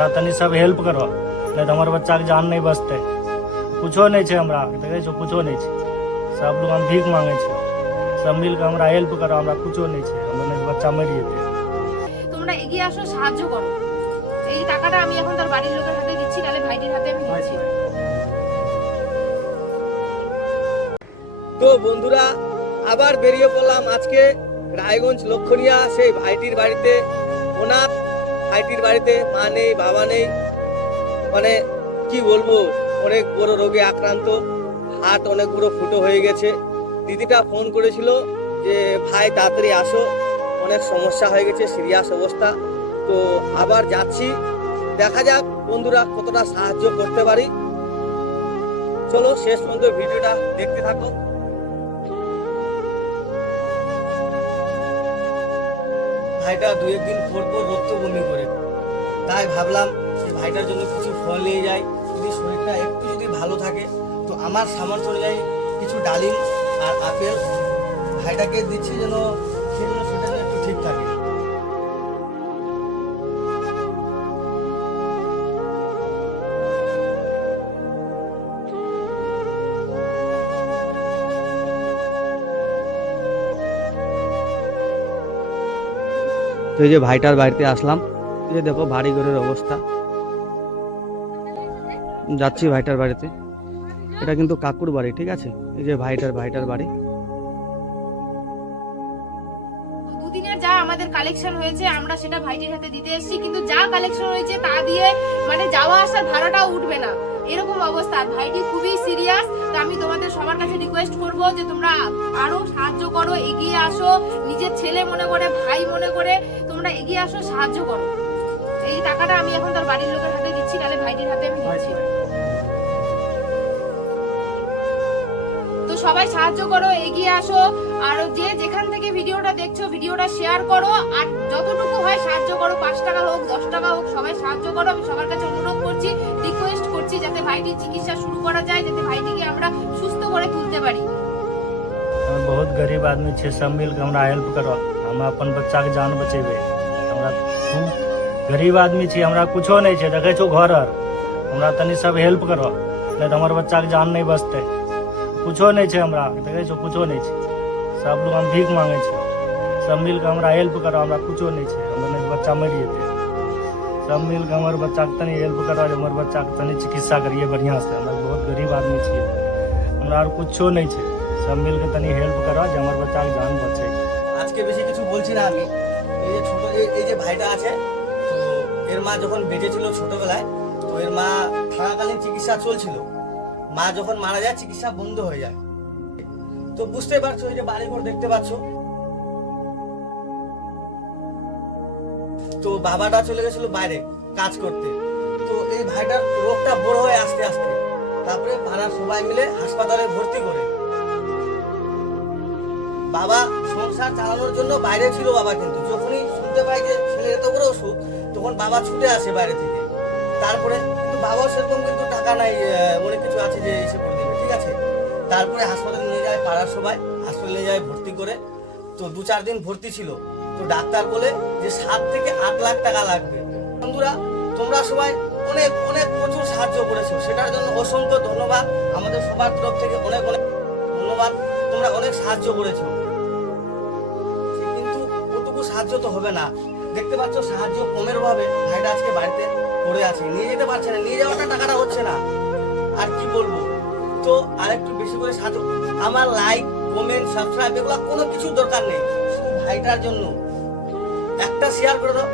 हमरा तनी सब हेल्प करो नहीं तो हमारे बच्चा के जान नहीं बचते कुछो नहीं छे हमरा देखे छो कुछो नहीं छे सब लोग हम भीख मांगे छे सब मिल के हमरा हेल्प करो हमरा कुछो नहीं छे हमर नहीं तो बच्चा मर जेते তোমরা এগিয়ে আসো সাহায্য করো এই টাকাটা আমি এখন তার বাড়ির লোকের হাতে দিচ্ছি নাহলে ভাইটির হাতে আমি দিচ্ছি তো বন্ধুরা আবার বেরিয়ে পড়লাম আজকে রায়গঞ্জ লক্ষণিয়া সেই ভাইটির বাড়িতে ওনার ভাইটির বাড়িতে মা নেই, বাবা নেই। মানে কি বলব, অনেক বড় রোগে আক্রান্ত, হাত অনেক বড় ফুটো হয়ে গেছে। দিদিটা ফোন করেছিল যে, ভাই, তাড়াতাড়ি আসো, অনেক সমস্যা হয়ে গেছে, সিরিয়াস অবস্থা। তো আবার যাচ্ছি, দেখা যাক বন্ধুরা কতটা সাহায্য করতে পারি। চলো, শেষ পর্যন্ত ভিডিওটা দেখতে থাকো। ভাইটা দু একদিন পর পর রক্ত বমি করে। তাই ভাবলাম যে ভাইটার জন্য কিছু ফল নিয়ে যাই। যদি শরীরটা একটু যদি ভালো থাকে, তো আমার সামর্থ্য অনুযায়ী কিছু ডালিম আর আপেল ভাইটাকে দিচ্ছি যেন তো এই যে ভাইটার বাড়িতে আসলাম। যে দেখো বাড়ি ঘরের অবস্থা। যাচ্ছি ভাইটার বাড়িতে। এটা কিন্তু কাকুর বাড়ি, ঠিক আছে? এই যে ভাইটার ভাইটার বাড়ি। দুদিনের যা আমাদের কালেকশন হয়েছে, আমরা সেটা ভাইটির হাতে দিতে এসেছি, কিন্তু যা কালেকশন হয়েছে তা দিয়ে মানে যাওয়া আসার ভাড়াটাও উঠবে না। এরকম অবস্থা। ভাইটি খুবই সিরিয়াস তো আমি তোমাদের সবার কাছে রিকোয়েস্ট করব যে তোমরা আরও সাহায্য করো, এগিয়ে আসো। নিজের ছেলে মনে করে, ভাই মনে করে, তোমরা এগিয়ে আসো, সাহায্য করো। এই টাকাটা আমি এখন তার বাড়ির লোকের হাতে দিচ্ছি, তাহলে ভাইটির হাতে আমি দিচ্ছি। সবাই সাহায্য করো এগিয়ে আসো আর যে যেখান থেকে ভিডিওটা দেখছো ভিডিওটা শেয়ার করো আর যতটুকু হয় সাহায্য করো পাঁচ টাকা হোক দশ টাকা হোক সবাই সাহায্য করো আমি সবার কাছে অনুরোধ করছি রিকোয়েস্ট করছি যাতে ভাইটির চিকিৎসা শুরু করা যায় যাতে ভাইটিকে আমরা সুস্থ করে তুলতে পারি हम बहुत गरीब आदमी छे सब मिल के हमरा हेल्प करो हम अपन बच्चा के जान बचेबे हमरा खूब गरीब आदमी छी हमरा कुछो नहीं छे देखे छो घर आर हमरा तनी सब हेल्प करो नहीं तो हमारे बच्चा के जान नहीं बचते कुछो नहीं छे हमरा देखे छो कुछो नहीं छे सब लोग हम भीख मांगे छे सब मिल के हमरा हेल्प करो हमरा कुछो नहीं छे हमर नहीं तो बच्चा मर जेते सब मिल के हमर बच्चा के तनी हेल्प करो जे हमर बच्चा के तनी चिकित्सा करिए बढ़िया से हमरा बहुत गरीब आदमी छिए हमरा আর कुछो नहीं छे सब मिल के तनी हेल्प करो जे हमर बच्चा के जान बचे আজকে বেশি কিছু বলছি না আমি এই যে ছোট এই- এই যে ভাইটা আছে তো এর মা যখন বেঁচে ছিল ছোটবেলায় তো এর মা থাকাকালীন চিকিৎসা চলছিল মা যখন মারা যায়, চিকিৎসা বন্ধ হয়ে যায়। তো বুঝতে পারছ, এই যে বাড়িঘর দেখতে পাচ্ছ। তো বাবাটা চলে গেছিল বাইরে কাজ করতে। তো এই ভাইটার রোগটা বড় হয়ে আস্তে আস্তে। তারপরে পাড়ার সবাই মিলে হাসপাতালে ভর্তি করে। বাবা সংসার চালানোর জন্য বাইরে ছিল বাবা কিন্তু। যখনই শুনতে পাই যে ছেলে এত বড় অসুখ, তখন বাবা ছুটে আসে বাইরে থেকে। তারপরে বাবাও সেরকম কিন্তু টাকা নাই অনেক কিছু আছে যে এসে করে ঠিক আছে? তারপরে হাসপাতালে নিয়ে যায় পাড়ার সবাই, হাসপাতালে নিয়ে যায় ভর্তি করে। তো দু চার দিন ভর্তি ছিল। তো ডাক্তার বলে যে সাত থেকে আট লাখ টাকা লাগবে। বন্ধুরা, তোমরা সবাই অনেক অনেক প্রচুর সাহায্য করেছ। সেটার জন্য অসংখ্য ধন্যবাদ। আমাদের সবার তরফ থেকে অনেক অনেক ধন্যবাদ। তোমরা অনেক সাহায্য করেছ। কিন্তু ওটুকু সাহায্য তো হবে না। দেখতে পাচ্ছ, সাহায্য কমের অভাবে ভাইটা আজকে বাড়িতে পড়ে আছে। নিয়ে যেতে পারছে না, নিয়ে যাওয়াটা টাকাটা হচ্ছে না। আর কি বলব? তো আর একটু বেশি করে সাথে আমার লাইক কমেন্ট সাবস্ক্রাইব এগুলো কোনো কিছুর দরকার নেই। ভাইটার জন্য একটা শেয়ার করে দাও।